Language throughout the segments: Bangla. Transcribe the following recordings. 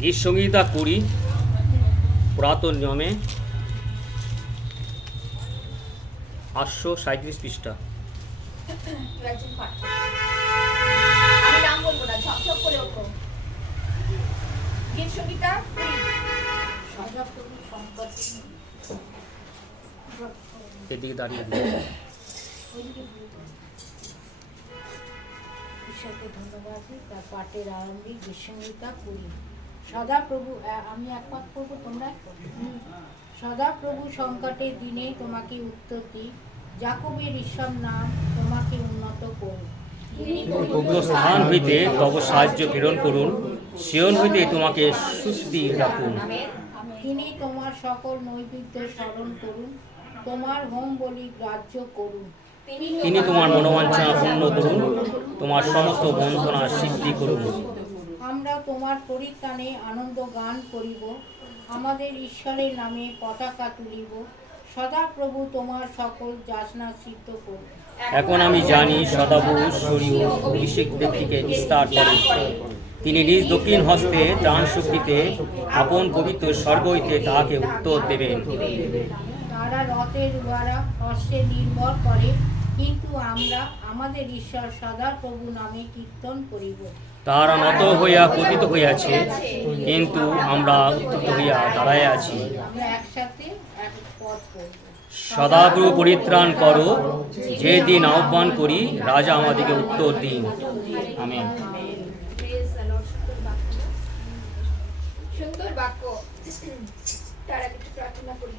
গীত সংহিতা 20 পুরাতন নিয়মে 837 পৃষ্ঠা। আমি নাম বলবো না, ঝকঝক করে ওঠো। গীত সংহিতা 20। এদিকে দাঁড়িয়ে ঈশ্বরকে ধন্যবাদ দিই। তার পাঠের আরম্ভে গীত সংহিতা 20। সদাপ্রভু, আমি এক পাঠ করবো, তোমরা সদাপ্রভু সংকটের দিনে তোমাকে উত্তর দিই, যাকবের ঈশ্বর নাম তোমাকে উন্নত করুন। উগ্র স্থান হইতে তব সাহায্য প্রেরণ করুন, সিয়ন হইতে তোমাকে সুস্থি রাখুন। তিনি তোমার সকল নৈবেদ্য স্মরণ করুন, তোমার হোম বলি গ্রাহ্য করুন। তিনি তোমার মনোবাঞ্ছনা পূর্ণ করুন, তোমার সমস্ত বন্ধনা সিদ্ধি করুন। আমরা তোমার পরিত্রাণে আনন্দ গান করিব, আমাদের ঈশ্বরের নামে পতাকা তুলিব। সদাপ্রভু তোমার সকল যাচনা সিদ্ধ করুন। এখন আমি জানি সদাপ্রভু ঈশ্বরীয় অভিষেক ব্যক্তিকে নিস্তার করেন। তিনি নিজ দক্ষিণ হস্তে ত্রাণ শক্তিতে আপন পবিত্র স্বর্গ হইতে তাহাকে উত্তর দেবেন। তারা রথের দ্বারা হস্তে নির্ভর করে, কিন্তু আমরা আমাদের ঈশ্বর সদাপ্রভু নামে কীর্তন করিব। তাহারা নত হইয়া পতিত হইয়াছে, কিন্তু আমরা উত্থিত হইয়া দাঁড়াইয়া আছি। আমরা একসাথে এক পথ করব। সদাপ্রভু পরিত্রাণ করো, যে দিন আহ্বান করি রাজা আমাদিকে উত্তর দিন। আমেন। সুন্দর বাক্য। তার আগে একটু প্রার্থনা করি।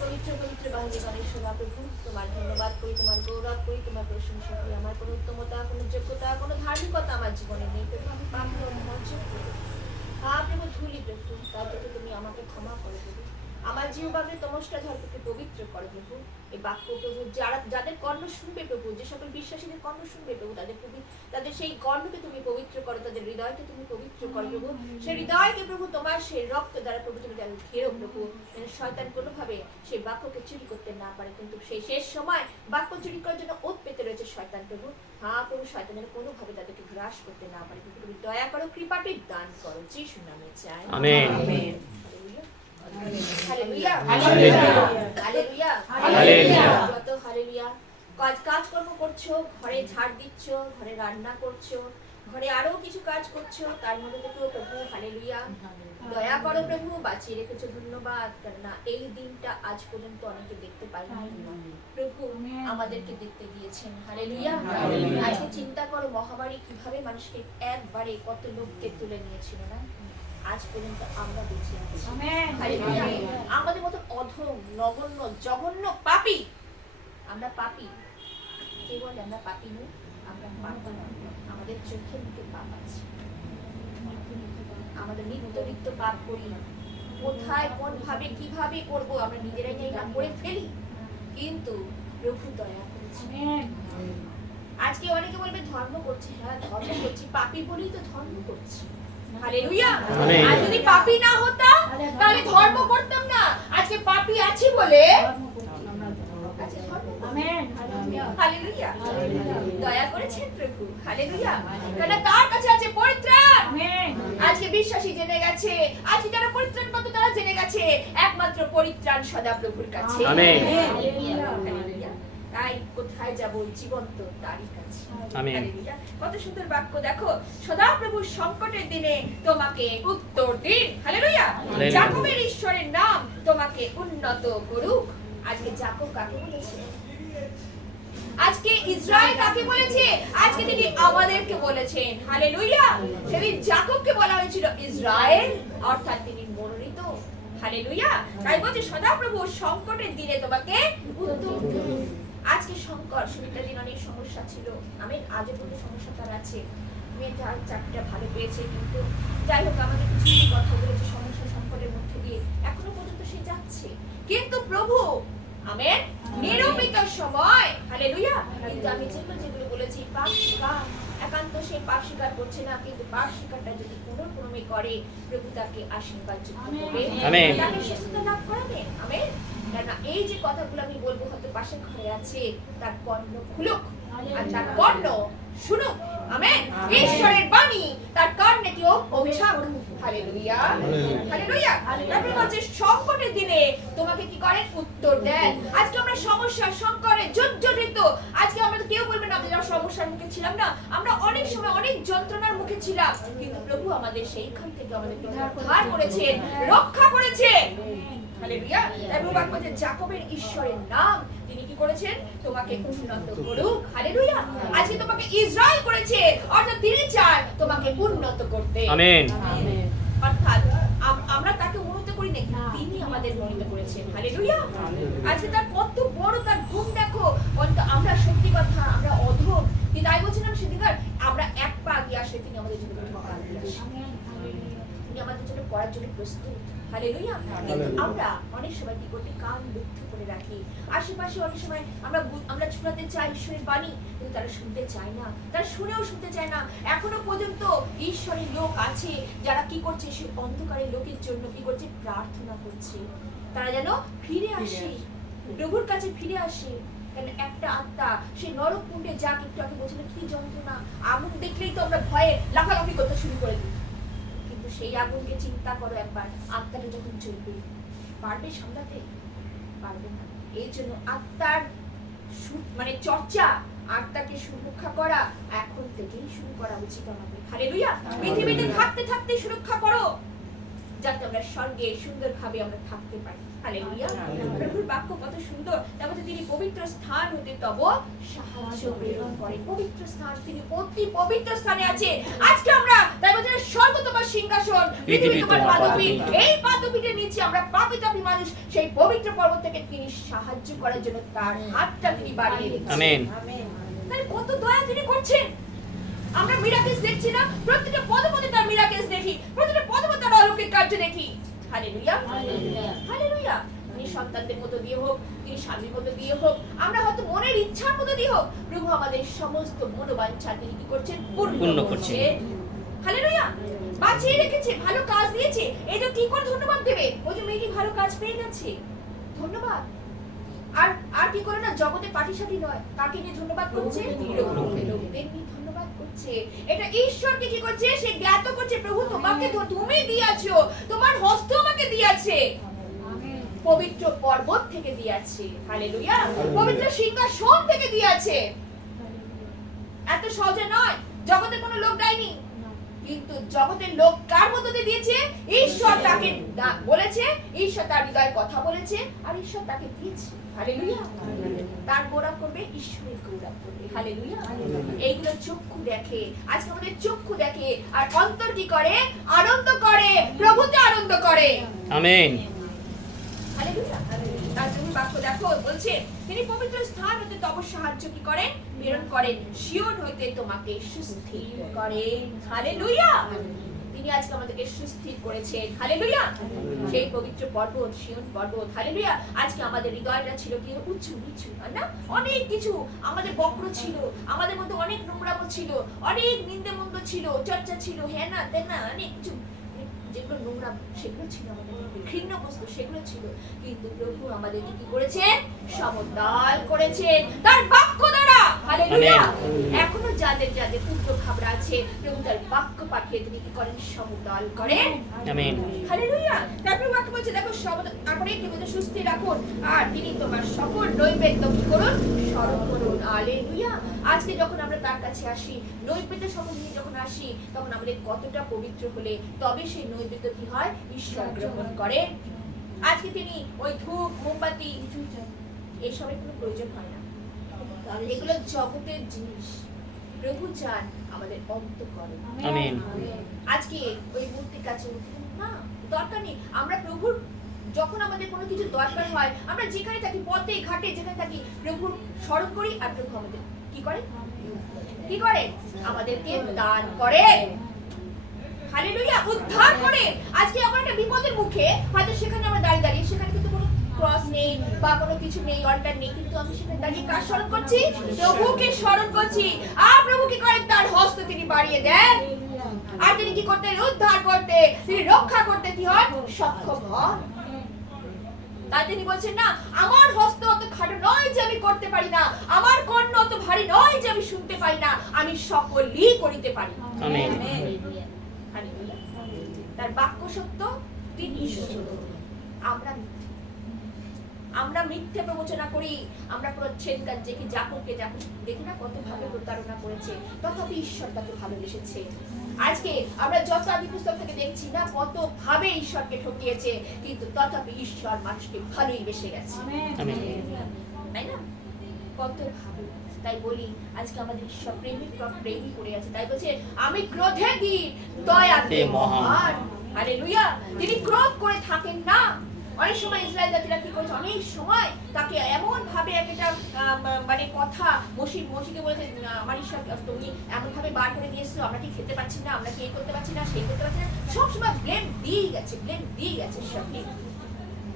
পবিত্র পবিত্র বাহিনী গণেশ সদাপ্রভু, তোমার ধন্যবাদ করি, তোমার গৌরব করি, তোমার প্রশংসা করি। আমার কোনো উত্তমতা, কোনো যোগ্যতা, কোনো ধার্মিকতা আমার জীবনে নেই প্রভু। আমি পাপ অর্জন করি। প্রভু ধুলি প্রভু, তাদেরকে তুমি আমাকে ক্ষমা করে দেবে। আমার জিহ্বাকে তমস্টা ঝড় থেকে পবিত্র করো প্রভু। এই বাক্য প্রভু যাদের কর্ণ শুনবে প্রভু, যে সকল বিশ্বাসীদের কর্ণ শুনবে প্রভু, তাদের সেই কর্ণকে তুমি পবিত্র করো, তাদের হৃদয়কে তুমি পবিত্র করো প্রভু। সেই হৃদয়কে প্রভু তোমার সেই রক্ত দ্বারা প্রভু তুমি তাদের ঘেরো প্রভু, শয়তান কোনোভাবে সেই বাক্যকে চুরি করতে না পারে। কিন্তু সেই শেষ সময় বাক্য চুরি করার জন্য ওত পেতে রয়েছে শয়তান প্রভু। হ্যাঁ প্রভু, শয়তানের কোনোভাবে তাদেরকে গ্রাস করতে না পারে প্রভু। তুমি দয়া করো, কৃপাটি দান করো, যিশুর নামে চাই, amen. Hallelujah, hallelujah, hallelujah, hallelujah. যত হালেলুয়া কাজকর্ম করছো, ঘরে ঝাড় দিচ্ছ, ঘরে রান্না করছো, ঘরে আরো কিছু কাজ করছো, তার মধ্যে থেকেও প্রভু হালেলুয়া দয়া করো প্রভু, বাঁচিয়ে রেখেছো, ধন্যবাদ। কেননা এই দিনটা আজ পর্যন্ত অনেকে দেখতে পায়নি প্রভু, আমাদেরকে দেখতে দিয়েছেন। হালেলুয়া। আজকে চিন্তা করো মহামারী কিভাবে মানুষকে একবারে কত লোককে তুলে নিয়েছিল না, আজ পর্যন্ত আমরা বেঁচে আছি। হালেলুয়া। আমাদের মতো অধম, নগণ্য, জঘন্য পাপী, আমরা পাপী। কে বলে আমরা পাপী নই? আমরা পাপী নই, আমাদের চোখে মুখে পাপ আছে। আমাদের নিত্য পাপ করি, কোথায় কোন ভাবে কিভাবে করব আমরা নিজেরাই জানি না, করে ফেলি। কিন্তু প্রভু দয়া করেছেন। আজকে অনেকে বলবে ধর্ম করছে, হ্যাঁ ধর্ম করছি, পাপী বলেই তো ধর্ম করছি। হালেলুয়া। আর যদি পাপী না হতাম তাহলে ধর্ম করতাম না। আজকে পাপী আছি বলে হালেলুয়া দয়া করেছেন প্রভু। হালেলুয়া। কারণ তার কাছে আছে পরিত্রাণ। আজকে বিশ্বাসী জেনে গেছে, আজকে যারা পরিত্রাণ কত তারা জেনে গেছে, একমাত্র পরিত্রাণ সদাপ্রভুর কাছে। আমেন। হালেলুয়া। তাই কোথায় যাব? জীবন্ত তারই কাছে। আমেন। কত সুন্দর বাক্য দেখো, সদাপ্রভু সংকটের দিনে তোমাকে উত্তর দিন। হালেলুয়া। যাকবের ঈশ্বরের নাম তোমাকে উন্নত করুক। আজকে যাকব কাকে বলেছে? আজকে ইসরায়েল কাকে বলেছে? আজকে তিনি আমাদেরকে বলেছেন। হালেলুয়া। সেদিন যাকবকে বলা হয়েছিল ইসরায়েল, অর্থাৎ তিনি মনোনীত। হালেলুয়া। তাই বলছে সদাপ্রভু সংকটের দিনে তোমাকে উত্তর দিন। আজকে সংকট, শুরুটা দিন অনেক সমস্যা ছিল, আমি আজও কোনো সমস্যা তার আছে। মেয়ে চাকরিটা ভালো পেয়েছে, কিন্তু যাই হোক আমাদের কিছু কথা বলেছে, সমস্যা সংকটের মধ্যে দিয়ে এখনো পর্যন্ত সে যাচ্ছে। কিন্তু প্রভু আমেন নিরূপিত সময়, হালেলুয়া। কিন্তু আমি যেগুলো বলেছি, পাপ স্বীকার, একান্ত সে পাপ স্বীকার করছে না, কিন্তু পাপ স্বীকারটা যদি পুনর্ক্রমে করে প্রভু তাকে আশীর্বাদ যুক্ত করবে, তাকে সুস্থতা লাভ করাবে। আমেন। কেননা এই যে কথাগুলো আমি বলবো, হয়তো পাশের ঘরে আছে, তার কর্ণ খুলুক আর তার কর্ণ শুনুক। আমেন। ঈশ্বরের বাণী তার কর্ণেটি হোক অভিশাপ। Hallelujah, hallelujah. তারপরে বলছে সংকটের দিনে তোমাকে কি করেন? উত্তর দেন। আজকে আমরা সমস্যা সংকটে জর্জরিত। আজকে আমরা কেউ বলবেন আমরা যারা সমস্যার মুখে ছিলাম না, আমরা অনেক সময় অনেক যন্ত্রণার মুখে ছিলাম, কিন্তু প্রভু আমাদের সেইখান থেকে আমাদেরকে উদ্ধার করেছেন, রক্ষা করেছেন। হালেলুয়া। এবং বাক্য যে জাকবের ঈশ্বরের নাম তিনি কি করেছেন? তোমাকে উন্নত করুক। হালেলুয়া। আজকে তোমাকে ইসরায়েল করেছে, অর্থাৎ তিনি চায় তোমাকে উন্নত করতে। আমেন। অর্থাৎ আমরা তাকে উন্নত করি না, তিনি আমাদের উন্নত করেছেন। হালেলুয়া। আজকে তার কত বড় তার গুণ দেখো। অন্তত আমরা সত্যি কথা আমরা অধম, কিন্তু আমি বলছিলাম সেদিনকার আমরা এক পা এগিয়ে আসলে তিনি আমাদের জন্য দুটো পা এগিয়ে আসেন। তিনি আমাদের জন্য পড়ার জন্য প্রস্তুত। হালেলুয়া। কিন্তু আমরা অনেক সময় কি করতে? কান বদ্ধ করে রাখি। আশেপাশে অনেক সময় আমরা শোনাতে চাই ঈশ্বরের বাণী, কিন্তু তারা শুনতে চায় না, তারা শুনেও শুনতে চায় না। এখনো পর্যন্ত ঈশ্বরের লোক আছে যারা কি করছে? সে অন্ধকারের লোকের জন্য কি করছে? প্রার্থনা করছে, তারা যেন ফিরে আসে, প্রভুর কাছে ফিরে আসে। কারণ একটা আত্মা সে নরক কুণ্ডে যাক, একটু আগে বলছিল কি যন্ত্রণা, আগুন দেখলেই তো আমরা ভয়ে লাফালাফি করতে শুরু করে দিই। কিন্তু সেই আগুনকে চিন্তা করো একবার, আত্মাটা যখন চলবে, পারবে সামলাতে? পারবে না। এই জন্য আত্মার মানে চর্চা, আত্মাকে সুরক্ষা করা এখন থেকেই শুরু করা উচিত আমাদের। হালেলুয়া। পৃথিবীতে থাকতে থাকতে সুরক্ষা করো, যাতে আমরা স্বর্গে সুন্দরভাবে আমরা থাকতে পারি। হালেলুয়া। প্রভুর বাক্য কত সুন্দর। তারপরে তিনি পবিত্র স্থান হতে তব সাহায্য প্রেরণ করেন। পবিত্র স্থান, তিনি অতি পবিত্র স্থানে আছে। আজকে আমরা তাই বলছে সর্বোত্তম সিংহাসন, পৃথিবী তোমার পাদপীঠ। এই পাদপীঠের নিচে আমরা পাপী তাপী মানুষ, সেই পবিত্র পর্বত থেকে তিনি সাহায্য করার জন্য তার হাতটা তিনি বাড়িয়ে দিচ্ছেন। আমেন। তাহলে কত দয়া তিনি করছেন। আমরা মিরাকেলস দেখছি না? প্রত্যেকটা পদে পদে তার মিরাকেলস দেখি, প্রত্যেকটা পদে পদে তার অলৌকিক কার্য দেখি। Hallelujah, hallelujah. তিনি সন্তানদের মতো দিয়ে হোক, তিনি স্বামীর মতো দিয়ে হোক, আমরা হয়তো মনের ইচ্ছার মতো দিয়ে হোক, প্রভু আমাদের সমস্ত মনোবাঞ্ছা তিনি কি করছেন? পূর্ণ করছেন। হালেলুয়া। বাঁচিয়ে রেখেছে, ভালো কাজ দিয়েছে। এটা কি করে ধন্যবাদ দেবে? ওই যে মেয়েটি ভালো কাজ পেয়ে গেছে, ধন্যবাদ। আর আর কি করে না, জগতে পাটিসাটি নয়, কাকে নিয়ে ধন্যবাদ করছে? লোকদের নিয়ে ধন্যবাদ করছে। এটা ঈশ্বরকে কি করছে? সে জ্ঞাত করছে, প্রভু তোমাকে তুমি দিয়েছো, তোমার হস্ত আমাকে দিয়েছে, পবিত্র পর্বত থেকে দিয়েছে। হালেলুয়া। পবিত্র সিংহাসন থেকে দিয়েছে। এত সহজে নয়, জগতে কোনো লোক দেয়নি, কিন্তু জগতের লোক কার মধ্যে দিয়ে দিয়েছে? ঈশ্বর তাকে বলেছে, ঈশ্বর তার হৃদয়ে কথা বলেছে, আর ঈশ্বর তাকে দিয়েছে। হালেলুয়া। তার গৌরব করবে, ঈশ্বরের গৌরব করবে। হালেলুয়া। এইগুলো চক্ষু দেখে, আজকে আমাদের চক্ষু দেখে, আর অন্তর কি করে? আনন্দ করে, প্রভুতে আনন্দ করে। আমেন। হালেলুয়া। তার জন্য বাক্য দেখো বলছে তিনি পবিত্র স্থান হতে তব সাহায্য কি করেন? প্রেরণ করেন, সিওন হইতে তোমাকে সুস্থির করেন। হালেলুয়া। তিনি আজকে আমাদেরকে সুস্থির করেছেন। হালেলুয়া। সেই পবিত্র পর্বত, সিওন পর্বত। হালেলুয়া। আজকে আমাদের হৃদয়টা ছিল কি? উঁচু নিচু, না? অনেক কিছু আমাদের বক্র ছিল, আমাদের মধ্যে অনেক নোংরামো ছিল, অনেক নিন্দে মন্দ ছিল, চর্চা ছিল, হ্যাঁ না দেন না, অনেক কিছু যেগুলো নোংরা সেগুলো ছিল, আমাদের ঘৃণ্য বস্তু সেগুলো ছিল। কিন্তু প্রভু আমাদেরকে কি করেছেন? সমতল করেছেন তার বাক্য দ্বারা। হালেলুয়া। এখনো যাদের যাদের পুত্র খাবরা আছে, প্রভু তার বাক্য পাঠিয়ে তিনি কি করেন? সমতল করেন। আমেন। হালেলুয়া। তারপর বাক্য বলছে দেখো তারপরে কি বলছে? সুস্থির রাখুন, আর তিনি তোমার সকল নৈবেদ্য কি করুন? স্মরণ করুন। হালেলুয়া। আজকে যখন আমরা তার কাছে আসি, নৈবেদ্য সময় নিয়ে যখন আসি, তখন আমাদের কতটা পবিত্র হলে তবে সেই নৈবেদ্য কি হয়? ঈশ্বর গ্রহণ করেন। আজকে তিনি ওই ধূপ মোমবাতি এসবের কোনো প্রয়োজন হয় না, এগুলো জগতের জিনিস। প্রভু চান আমাদের অন্তঃকরণ। আমেন। আজকে ওই মূর্তির কাছে না, দরকার নেই। আমরা প্রভুর যখন আমাদের কোনো কিছু দরকার হয়, আমরা যেখানে থাকি, পথে ঘাটে যেখানে থাকি, প্রভুর স্মরণ করি, আর প্রভু আমাদের কি করে? কি করে? আমাদেরকে দান করে। হালেলুয়া। উদ্ধার করে। আজকে আমরা একটা বিপদের মুখে, হয়তো সেখানে আমরা দাঁড়িয়ে সেখানে কিন্তু কোনো ক্রস নেই বা কোনো কিছু নেই, অল্টার নেই, কিন্তু আমি সেখানে দাঁড়িয়ে কার স্মরণ করছি? প্রভুকে স্মরণ করছি। আর প্রভু কি করেন? তার হস্ত তিনি বাড়িয়ে দেন, আর তিনি কি করতে? উদ্ধার করতে, তিনি রক্ষা করতে কি হয়? সক্ষম হন। তাই তিনি বলছেন না, আমার হস্ত অত খাটো নয় যে আমি করতে পারি না, আমার কর্ণ অত ভারী নয় যে আমি শুনতে পাই না, আমি সকলই করিতে পারি। আমেন। ওনার বাক্য সত্য, তিনি সত্য। আমরা মিথ্যে প্রবচনা করি, আমরা প্রচ্ছেদকার দেখি, যাকবকে দেখি না কত ভাবে প্রতারণা করেছে, তথাপি ঈশ্বর তাকে ভালোবেসেছে। আজকে আমরা যত আদি পুস্তক থেকে দেখছি না কত ভাবে ঈশ্বরকে ঠকিয়েছে, কিন্তু তথাপি ঈশ্বর মানুষকে ভালোই বেসে গেছে, তাই না? কত ভাবে। তাই বলি আজকে আমাদের ঈশ্বর প্রেমী করে আছে। তাই বলছে আমি ক্রোধে দিই, দয়াতে মহান। হালেলুয়া। তিনি ক্রোধ করে থাকেন না। অনেক সময় ইসরায়েল জাতিরা কি করেছে, অনেক সময় তাকে এমন ভাবে একটা মানে কথা মসিকে বলেছে, আমার ঈশ্বর তুমি এমন ভাবে বার করে দিয়েছো, আমরা কি খেতে পাচ্ছি না, আমরা কি এই করতে পারছি না, সেই করতে পারছি না, সবসময় ব্লেম দিয়ে গেছে ঈশ্বরকে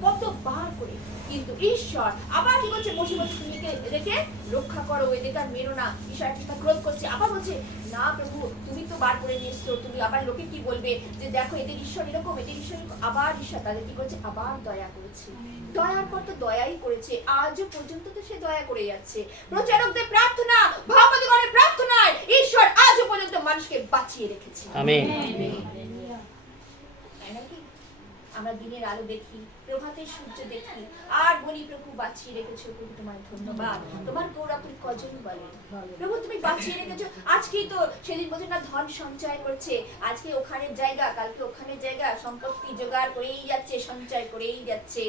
কতবার করে। কিন্তু ঈশ্বর আবার কি বলছে, মসি তুমি এদেরকে রক্ষা করো, এদেরকে আর মেরো না। ঈশ্বর একটা ক্রোধ করছে, আবার বলছে না প্রভু তুমি তো বার করে নিয়ে এসছো, তুমি আবার লোকে কি বলবে যে দেখো এদের ঈশ্বর এরকম, এদের ঈশ্বর এরকম। আবার ঈশ্বর তাদের কি করছে, আবার দয়া করেছে। দয়ার পর তো দয়াই করেছে, আজও পর্যন্ত তো সে দয়া করে যাচ্ছে। প্রচারকদের প্রার্থনা, ভক্তগণের প্রার্থনায় ঈশ্বর আজও পর্যন্ত মানুষকে বাঁচিয়ে রেখেছে। আমেন। তাই নাকি? আমরা দিনের আলো দেখি, প্রভাতের সূর্য দেখি, আর বলি প্রভু বাঁচিয়ে রেখেছো, প্রভু তোমার ধন্যবাদ। তোমার গৌরব কজন বলে প্রভু তুমি বাঁচিয়ে রেখেছো। আজকেই তো সেদিন বলছে না ধন সঞ্চয় করছে, আজকে ওখানের জায়গা, কালকে ওখানের জায়গা, সম্পত্তি জোগাড় করেই যাচ্ছে, সঞ্চয় করেই যাচ্ছে,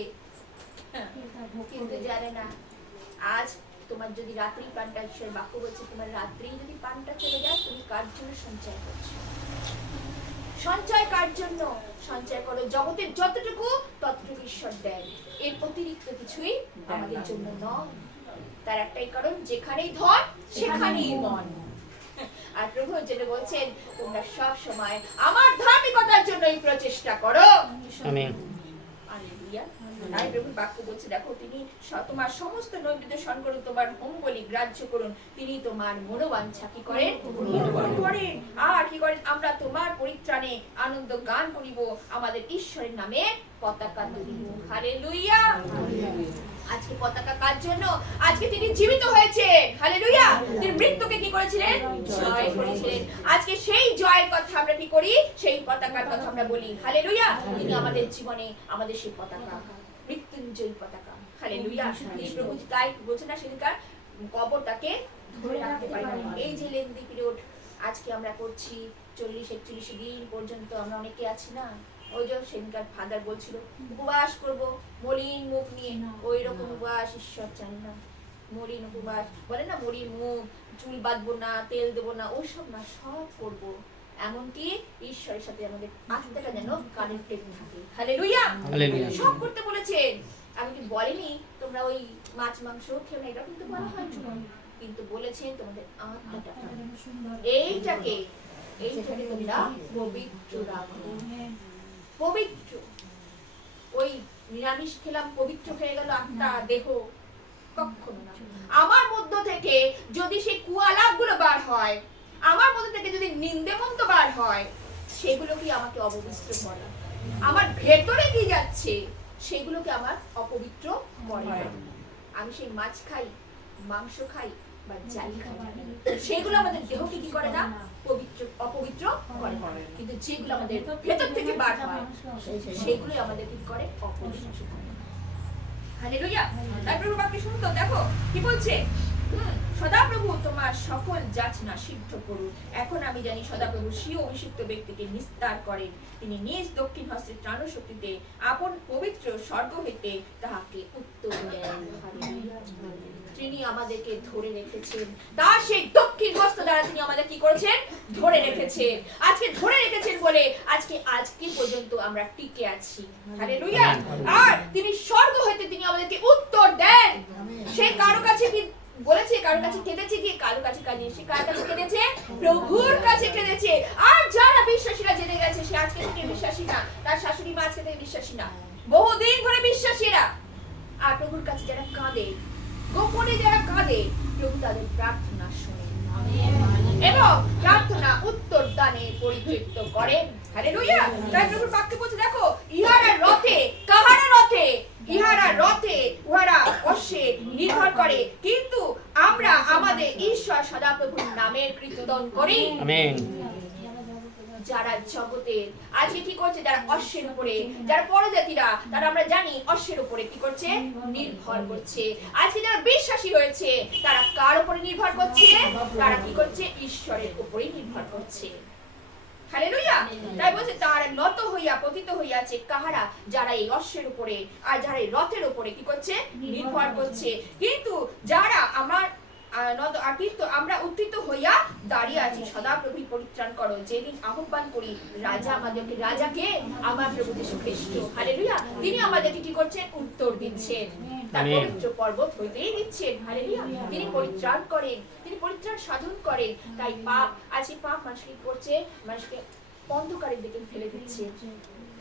কিন্তু জানে না আজ তোমার যদি রাত্রি পানটা, ঈশ্বর বাক্য বলছে তোমার রাত্রি যদি পানটা চলে যায়, তুমি কার জন্য সঞ্চয় করছো? সঞ্চয় কার জন্য? সঞ্চয় করো জগতের যতটুকু, ততটুকু ঈশ্বর দেন, এর অতিরিক্ত কিছুই আমাদের জন্য নয়। তার একটাই কারণ, যেখানেই ধন সেখানেই মন। আর প্রভু যেটা বলছেন, তোমরা সব সময় আমার ধার্মিকতার জন্যই প্রচেষ্টা করো। আমেন। হালেলুয়া। তাই প্রভুর বাক্য বলছে দেখো, তিনি তোমার সমস্ত নৈবেদ্য স্মরণ করুন, তোমার হোম বলি গ্রাহ্য করুন, তিনি তোমার মনোবাঞ্ছা কি করেন? করেন। আর কি করেন? আমরা তোমার পরিত্রাণে আনন্দ গান করিব, আমাদের ঈশ্বরের নামে পতাকা তুলিব। হালেলুয়া। আজকে পতাকা কার জন্য? আজকে তিনি জীবিত হয়েছেন। হালেলুয়া। তিনি মৃত্যুকে কি করেছিলেন? জয় করেছিলেন। আজকে সেই জয়ের কথা আমরা কি করি? সেই পতাকার কথা আমরা বলি। হালেলুয়া। তিনি আমাদের জীবনে আমাদের সেই পতাকা, মৃত্যুঞ্জয় পতাকা। হালেলুয়া। এই প্রভু তাই বলছে না সেদিনকার কবরটাকে ধরে রাখতে পারি না। এই যে লেন্দি পিরিয়ড আজকে আমরা করছি, 40-41 দিন পর্যন্ত আমরা অনেকে আছি না, ওই যে সেদিনকার ফাদার বলছিল উপবাস করব মলিন মুখ নিয়ে, ওই রকম উপবাস ঈশ্বর চান না। মলিন উপবাস বলে না, মলিন মুখ, চুল বাঁধবো না, তেল দেবো না, ওইসব না, সব করবো। এমনকি ঈশ্বরের সাথে আমাদের আত্মাটা যেন কানেক্টেড থাকে। হালেলুয়া। সব করতে বলেছেন। আমি কি বলিনি তোমরা ওই মাছ মাংস খেও না, এটা কিন্তু বলা হয় না, কিন্তু বলেছেন তোমাদের আত্মাটা, এইটাকে তোমরা পবিত্র রাখো। পবিত্র, ওই নিরামিষ খেলাম পবিত্র হয়ে গেল আত্মা দেহ, কখনো না। আমার মধ্য থেকে যদি সেই কুয়ালাগুলো বার হয়, আমার মধ্যে থেকে যদি নিন্দেমন্দ বার হয়, সেগুলো কি আমাকে অপবিত্র করে? আমার ভেতরে কি যাচ্ছে সেগুলোকে আমার অপবিত্র করে। আমি সেই মাছ খাই, মাংস খাই বা যাই খাই, সেগুলো আমাদের দেহকে কি করে না? অপবিত্র করে। কিন্তু যেগুলো আমাদের ভেতর থেকে বার হয়, সেগুলো আমাদের কি করে? অপবিত্র করে। হালেলুয়া। তারপর বাক্য শুনতো, দেখো কি বলছে, সদাপ্রভু তোমার সকল যাচনা সিদ্ধ করুন। এখন আমি জানি সদাপ্রভু স্বীয় অভিষিক্ত ব্যক্তিকে নিস্তার করেন, তিনি নিজ দক্ষিণ হস্তের ত্রাণশক্তিতে আপন পবিত্র স্বর্গ হইতে তাহাকে উত্তর দেন। তিনি আমাদেরকে ধরে রেখেছেন, তার সেই দক্ষিণ হস্ত দ্বারা তিনি আমাদের কি করেছেন? ধরে রেখেছেন। আজকে ধরে রেখেছেন বলে আজকে পর্যন্ত আমরা টিকে আছি। হালেলুয়া। আর তিনি স্বর্গ হইতে তিনি আমাদেরকে উত্তর দেন। সে কারো কাছে বলেছে, কারো কাছে কেঁদেছে, গিয়ে কারো কাছে কাঁদিয়ে, সে কার কাছে কেঁদেছে? প্রভুর কাছে কেঁদেছে। আর যারা বিশ্বাসীরা জেনে গেছে সে আজকে থেকে বিশ্বাসী না, তার শাশুড়ি মা আজকে থেকে বিশ্বাসী না, বহুদিন ধরে বিশ্বাসীরা। আর প্রভুর কাছে যারা কাঁদে, গোপনে যারা কাঁদে, প্রভু তাদের প্রার্থনা শোনেন এবং প্রার্থনা উত্তর দানে পরিতৃপ্ত করেন। হালেলুয়া। তাই প্রভুর বাক্যে বলছে দেখো, ইহারা রথে, কাহারা রথে? ইহারা রথে, উহারা অশ্বে নির্ভর করে, কিন্তু আমরা আমাদের ঈশ্বর সদাপ্রভুর নামের কীর্তন করি। আমেন। যারা জগতের আজকে কি করছে, যারা অশ্বের উপরে, যারা পরজাতিরা, তারা আমরা জানি অশ্বের উপরে কি করছে, নির্ভর করছে। আজকে যারা বিশ্বাসী হয়েছে তারা কার উপরে নির্ভর করছে, তারা কি করছে, ঈশ্বরের উপরে নির্ভর করছে। হালেলুয়া। তাই বলছে তাহারা নত হইয়া পতিত হইয়াছে কাহারা, যারা এই অশ্বের উপরে আর যারা এই রথের উপরে কি করছে, নির্ভর করছে। কিন্তু যারা আমার কিন্তু আমরা উত্থিত হইয়া দাঁড়িয়ে আছি, সদাপ্রভু পরিত্রাণ করো, যেদিন আহ্বান করি রাজা আমাদেরকে, রাজাকে আমার প্রভু যীশু খ্রিস্ট, হালেলুয়া, তিনি আমাদেরকে কি করছেন, উত্তর দিচ্ছেন, তার পবিত্র পর্বত হইতেই দিচ্ছেন, হালেলুয়া। তিনি পরিত্রাণ করেন, তিনি পরিত্রাণ সাধন করেন। তাই পাপ আছে, পাপ মানুষকে করছে, মানুষকে অন্ধকারের দিকে ফেলে দিচ্ছে।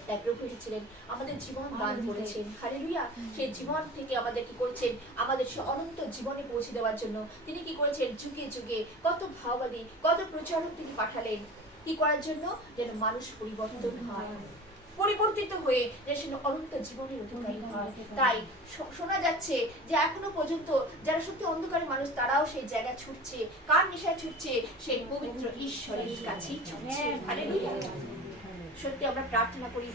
তাই প্রভু এসেছিলেন, আমাদের জীবন দান করেছেন, হালেলুয়া। সেই জীবন থেকে আমাদের কি করছেন, আমাদের সে অনন্ত জীবনে পৌঁছে দেওয়ার জন্য তিনি কি করেছেন, যুগে যুগে কত ভাববাদী, কত প্রচারক তিনি পাঠালেন, কি করার জন্য, যেন মানুষ পরিবর্তন হয়, পরিবর্তিত হয়ে যেন অনন্ত জীবনের অধিকারী হয়। তাই শোনা যাচ্ছে যে এখনো পর্যন্ত যারা সত্যি অন্ধকারের মানুষ, তারাও সেই জায়গা ছুটছে, কার নেশায় ছুটছে, সেই পবিত্র ঈশ্বরের কাছেই ছুটছে, হালেলুয়া। সত্যি আমরা প্রার্থনা করি,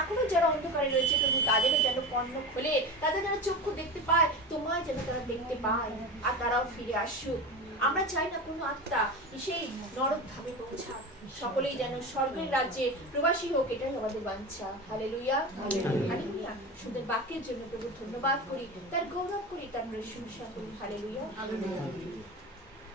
এখনো যারা অন্ধকারে রয়েছে প্রভু, তাদেরও যেন কর্ণ খোলে, তাদের যেন চক্ষু দেখতে পায়, তোমায় যেন তারা দেখতে পায়, আর তারাও ফিরে আসুক। আমরা চাই না কোনো আত্মা সেই নরক ধামে পৌঁছাক, সকলেই যেন স্বর্গের রাজ্যে প্রবাসী হোক, এটাই আমাদের বাঞ্ছা। Hallelujah, hallelujah. সুন্দর বাক্যের জন্য প্রভু ধন্যবাদ করি, তার গৌরব করি, তার প্রশংসা করি। হালেলুয়া।